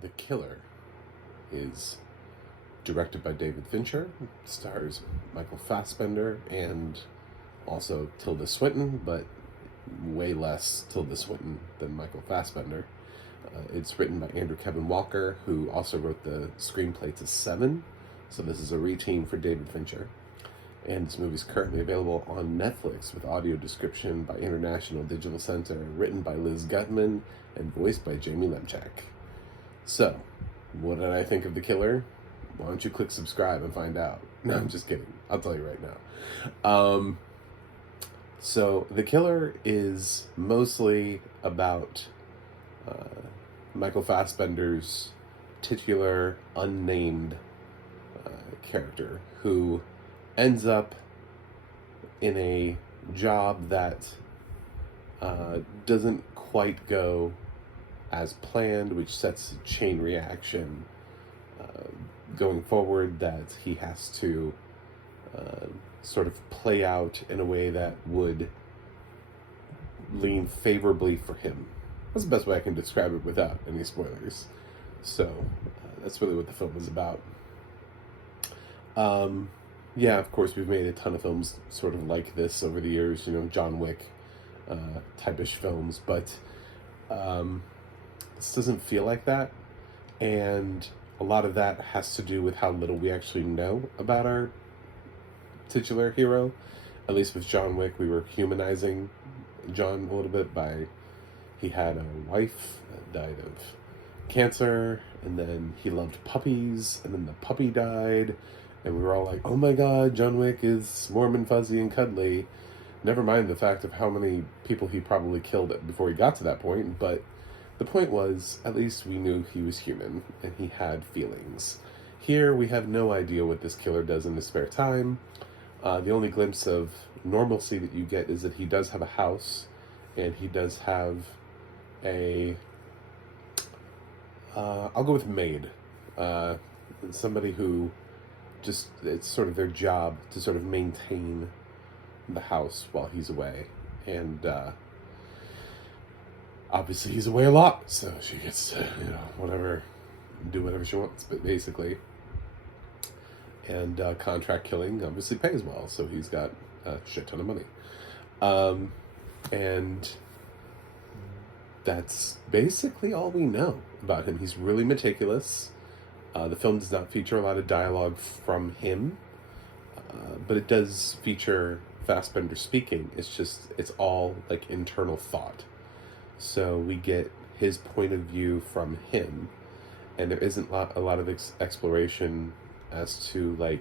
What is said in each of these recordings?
The Killer is directed by David Fincher, stars Michael Fassbender and also Tilda Swinton, but way less Tilda Swinton than Michael Fassbender. It's written by Andrew Kevin Walker, who also wrote the screenplay to Seven, so this is a reteam for David Fincher. And this movie is currently available on Netflix with audio description by International Digital Center, written by Liz Gutman and voiced by Jamie Lemchak. So, what did I think of The Killer? Why don't you click subscribe and find out? No, I'm just kidding. I'll tell you right now. So, The Killer is mostly about Michael Fassbender's titular, unnamed character who ends up in a job that doesn't quite go as planned, which sets a chain reaction going forward that he has to sort of play out in a way that would lean favorably for him. That's the best way I can describe it without any spoilers. So that's really what the film is about. Yeah, of course, we've made a ton of films sort of like this over the years, John Wick type-ish films, but this doesn't feel like that, and a lot of that has to do with how little we actually know about our titular hero. At least with John Wick, we were humanizing John a little bit he had a wife that died of cancer, and then he loved puppies, and then the puppy died, and we were all like, oh my god, John Wick is warm and fuzzy and cuddly. Never mind the fact of how many people he probably killed before he got to that point, but the point was, at least we knew he was human, and he had feelings. Here, we have no idea what this killer does in his spare time. The only glimpse of normalcy that you get is that he does have a house, and he does have I'll go with maid. Somebody who it's sort of their job to sort of maintain the house while he's away. And obviously he's away a lot, so she gets to, do whatever she wants, but basically. And contract killing obviously pays well, so he's got a shit ton of money. And that's basically all we know about him. He's really meticulous. The film does not feature a lot of dialogue from him, but it does feature Fassbender speaking. It's all like internal thought. So we get his point of view from him, and there isn't a lot of exploration as to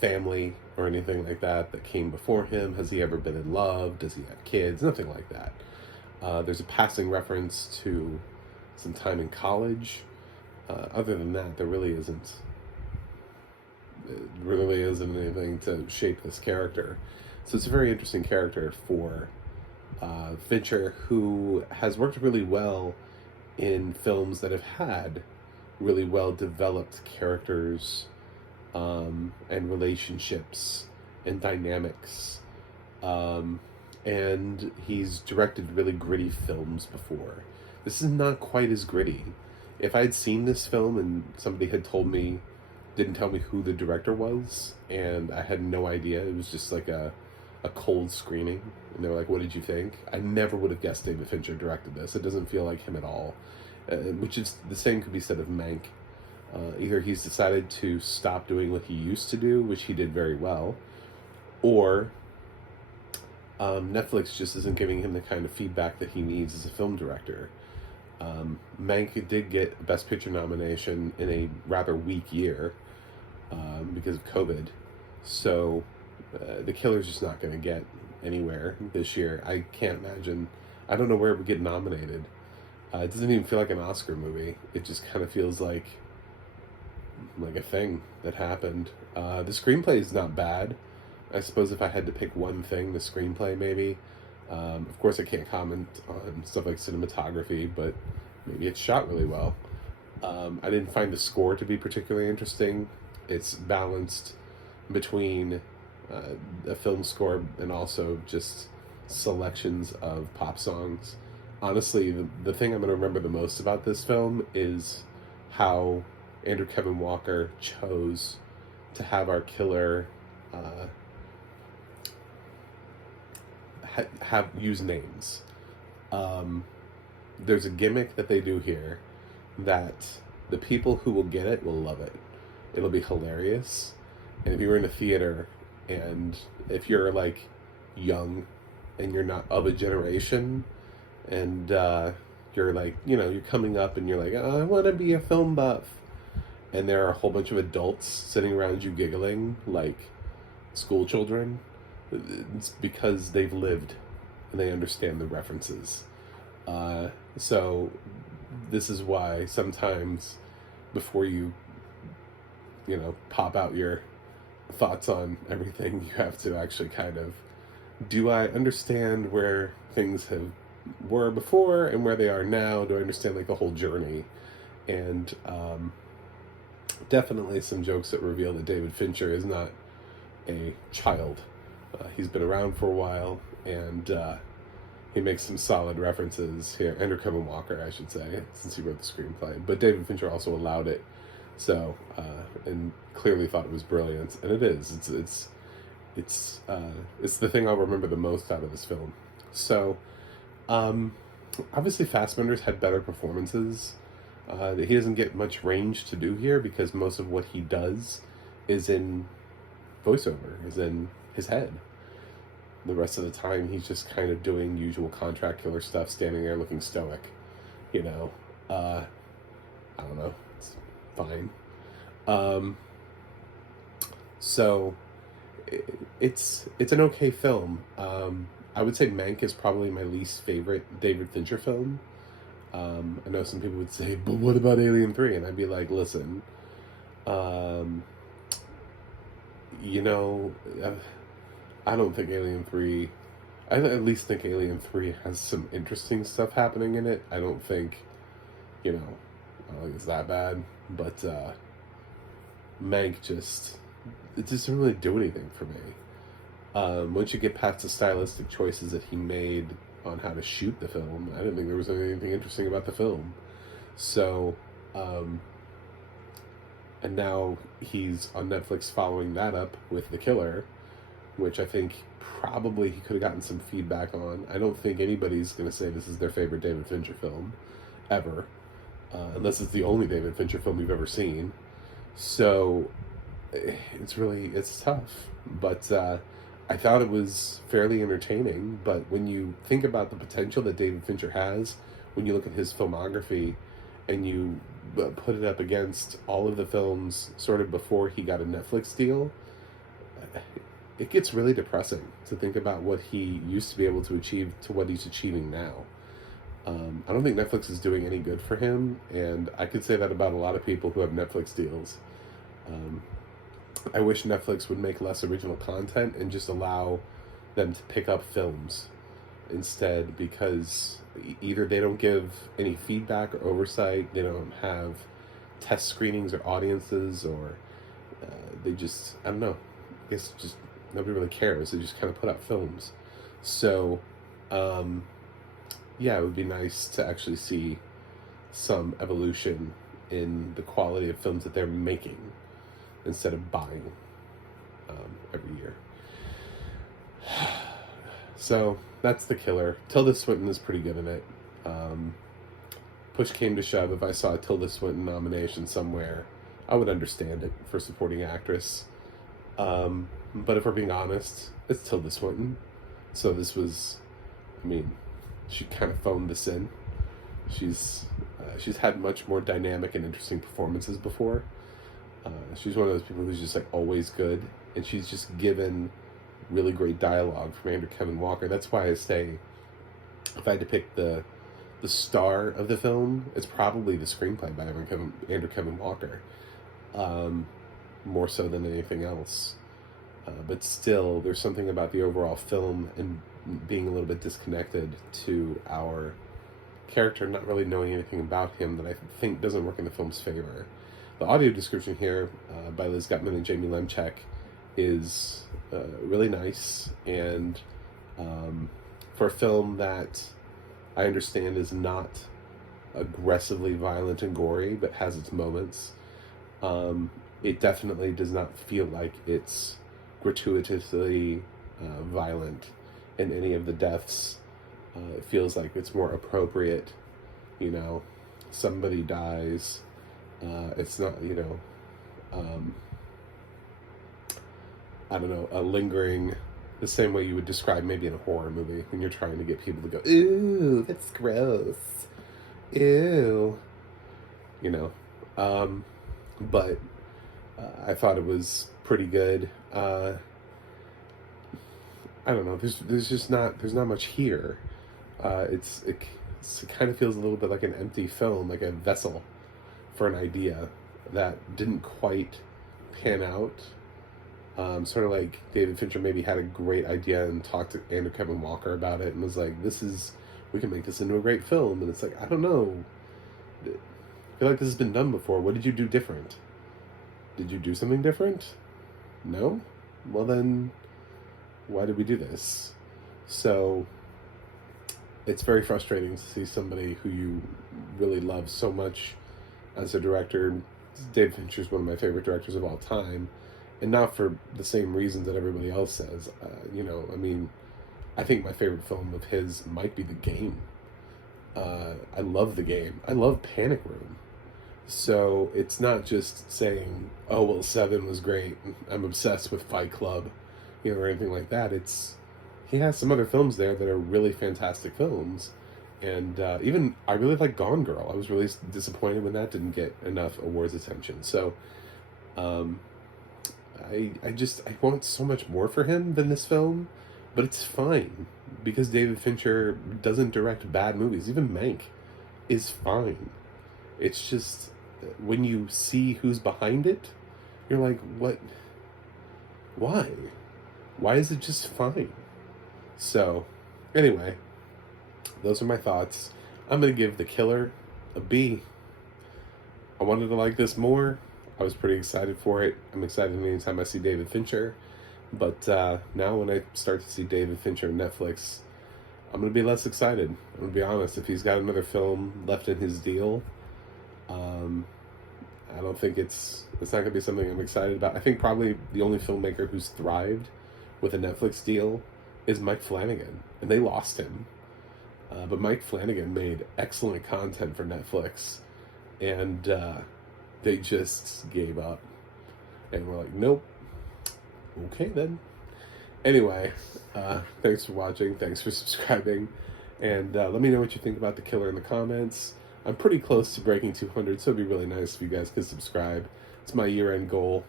family or anything like that came before him. Has he ever been in love? Does he have kids? Nothing like that. There's a passing reference to some time in college. Other than that, there really isn't anything to shape this character. So it's a very interesting character for Fincher, who has worked really well in films that have had really well developed characters and relationships and dynamics. And he's directed really gritty films before. This is not quite as gritty. If I'd seen this film and somebody didn't tell me who the director was, and I had no idea, it was just like a cold screening, and they were like, what did you think? I never would have guessed David Fincher directed this. It doesn't feel like him at all. Which is the same could be said of Mank. Either he's decided to stop doing what he used to do, which he did very well, or Netflix just isn't giving him the kind of feedback that he needs as a film director. Mank did get a Best Picture nomination in a rather weak year because of COVID. So The Killer's just not going to get anywhere this year. I can't imagine. I don't know where it would get nominated. It doesn't even feel like an Oscar movie. It just kind of feels like a thing that happened. The screenplay is not bad. I suppose if I had to pick one thing, the screenplay maybe. Of course, I can't comment on stuff like cinematography, but maybe it's shot really well. I didn't find the score to be particularly interesting. It's balanced between a film score and also just selections of pop songs. honestly, the thing I'm going to remember the most about this film is how Andrew Kevin Walker chose to have our killer uh, have use names. Um, there's a gimmick that they do here that the people who will get it will love it. It'll be hilarious. And if you were in a theater and if you're like young and you're not of a generation and you're like, you're coming up and you're like, oh, I want to be a film buff. And there are a whole bunch of adults sitting around you giggling like school children. It's because they've lived and they understand the references. So this is why sometimes before you pop out your thoughts on everything, you have to actually kind of, do I understand where things were before and where they are now? Do I understand like the whole journey? And definitely some jokes that reveal that David Fincher is not a child. He's been around for a while, and he makes some solid references here. Andrew Kevin Walker, I should say, since he wrote the screenplay. But David Fincher also allowed it, so and clearly thought it was brilliant, and it is. It's the thing I'll remember the most out of this film. So, obviously, Fassbender's had better performances. He doesn't get much range to do here because most of what he does is in voiceover, is in his head. The rest of the time, he's just kind of doing usual contract killer stuff, standing there looking stoic. I don't know. It's fine. So, it's an okay film. I would say Mank is probably my least favorite David Fincher film. I know some people would say, but what about Alien 3? And I'd be like, listen, I don't think Alien 3, I at least think Alien 3 has some interesting stuff happening in it. I don't think it's that bad, but Mank it doesn't really do anything for me. Once you get past the stylistic choices that he made on how to shoot the film, I didn't think there was anything interesting about the film. So, and now he's on Netflix following that up with The Killer, which I think probably he could have gotten some feedback on. I don't think anybody's going to say this is their favorite David Fincher film, ever, unless it's the only David Fincher film you've ever seen. So, it's tough. But I thought it was fairly entertaining, but when you think about the potential that David Fincher has, when you look at his filmography, and you put it up against all of the films sort of before he got a Netflix deal, it gets really depressing to think about what he used to be able to achieve to what he's achieving now. I don't think Netflix is doing any good for him, and I could say that about a lot of people who have Netflix deals. I wish Netflix would make less original content and just allow them to pick up films instead, because either they don't give any feedback or oversight, they don't have test screenings or audiences, or they just, I don't know, I guess just nobody really cares. They just kind of put out films. So, yeah, it would be nice to actually see some evolution in the quality of films that they're making instead of buying every year. So that's The Killer. Tilda Swinton is pretty good in it. Push came to shove, if I saw a Tilda Swinton nomination somewhere, I would understand it for supporting actress. But if we're being honest, it's Tilda Swinton. So this was, she kind of phoned this in. She's had much more dynamic and interesting performances before. She's one of those people who's just like always good, and she's just given really great dialogue from Andrew Kevin Walker. That's why I say, if I had to pick the star of the film, it's probably the screenplay by Andrew Kevin Walker, more so than anything else. But still, there's something about the overall film and being a little bit disconnected to our character, not really knowing anything about him, that I think doesn't work in the film's favor. The audio description here by Liz Gutman and Jamie Lemchek is really nice, and for a film that I understand is not aggressively violent and gory, but has its moments. It definitely does not feel like it's gratuitously violent in any of the deaths. It feels like it's more appropriate. Somebody dies. It's not, I don't know, a lingering, the same way you would describe maybe in a horror movie when you're trying to get people to go, ooh, that's gross. Ew. But I thought it was pretty good. I don't know. There's not much here. It kind of feels a little bit like an empty film, like a vessel for an idea that didn't quite pan out. Sort of like David Fincher maybe had a great idea and talked to Andrew Kevin Walker about it and was like, we can make this into a great film. And it's like, I don't know. I feel like this has been done before. What did you do different? Did you do something different? No? Well then, why did we do this? So, it's very frustrating to see somebody who you really love so much as a director. David Fincher is one of my favorite directors of all time. And not for the same reasons that everybody else says. I think my favorite film of his might be The Game. I love The Game. I love Panic Room. So it's not just saying, oh, well, Seven was great. I'm obsessed with Fight Club, or anything like that. He has some other films there that are really fantastic films. And even, I really like Gone Girl. I was really disappointed when that didn't get enough awards attention. So, I want so much more for him than this film, but it's fine because David Fincher doesn't direct bad movies. Even Mank is fine. It's just when you see who's behind it, you're like, what? Why? Why is it just fine? So, anyway, those are my thoughts. I'm going to give The Killer a B. I wanted to like this more. I was pretty excited for it. I'm excited anytime I see David Fincher. But now when I start to see David Fincher on Netflix, I'm going to be less excited. I'm going to be honest. If he's got another film left in his deal, I don't think it's not going to be something I'm excited about. I think probably the only filmmaker who's thrived with a Netflix deal is Mike Flanagan. And they lost him. But Mike Flanagan made excellent content for Netflix. And they just gave up. And we're like, nope. Okay, then. Anyway, thanks for watching. Thanks for subscribing. And let me know what you think about The Killer in the comments. I'm pretty close to breaking 200, so it'd be really nice if you guys could subscribe. It's my year-end goal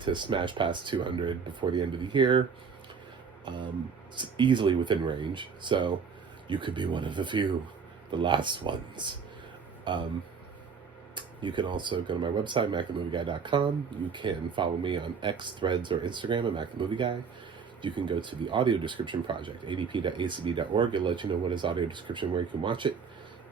to smash past 200 before the end of the year. It's easily within range, so you could be one of the few, the last ones. You can also go to my website, MacTheMovieGuy.com. You can follow me on X, Threads, or Instagram at MacTheMovieGuy. You can go to the audio description project, adp.acb.org. It'll let you know what is audio description, where you can watch it.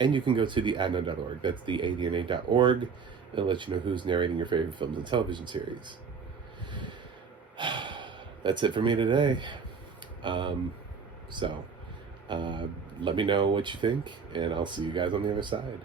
And you can go to the ADNA.org. That's the ADNA.org. It'll let you know who's narrating your favorite films and television series. That's it for me today. Let me know what you think, and I'll see you guys on the other side.